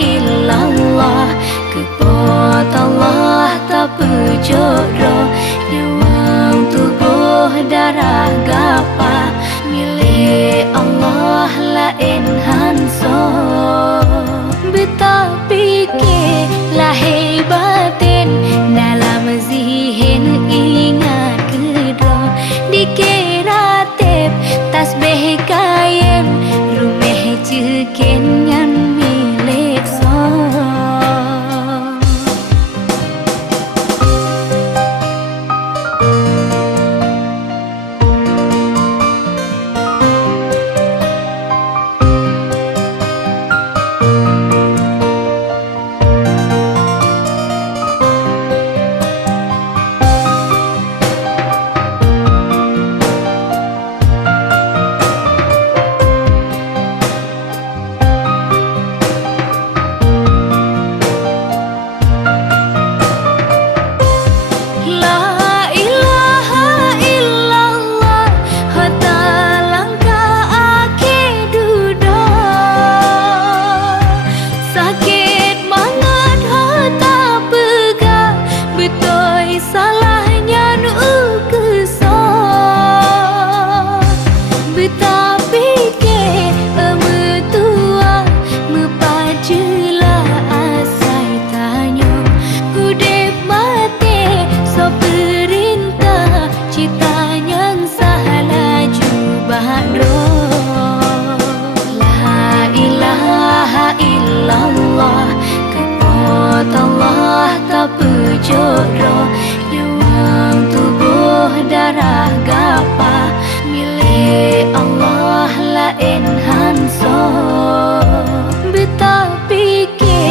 illallah kepada Allah tak berjodoh nyawang tubuh darah gapa milik Allah lain hanso betapi ke lahir batin dalam zihin ingat kedua dikira tep tasbih kayem rumeh cekin yang milik so Allah tak berjodoh nyawang tubuh darah gapa milik Allah lain hanso betapi ke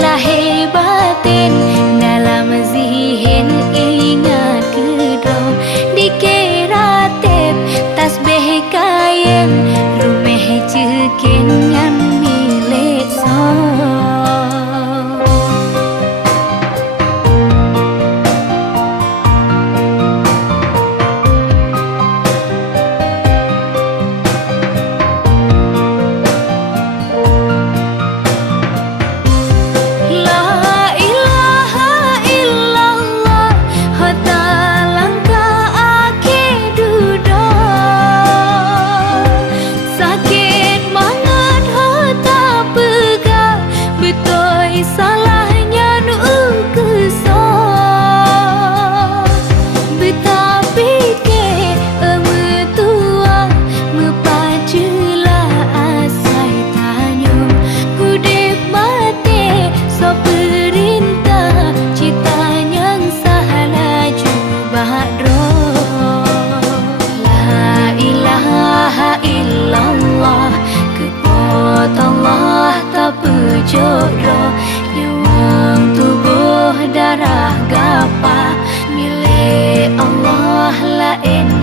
lahir batin dalam zihin ingat kedua dikira tep tasbih kayem rumeh cekin yang milik so Allah tak berjodoh nyawang tubuh darah gapa milik Allah lain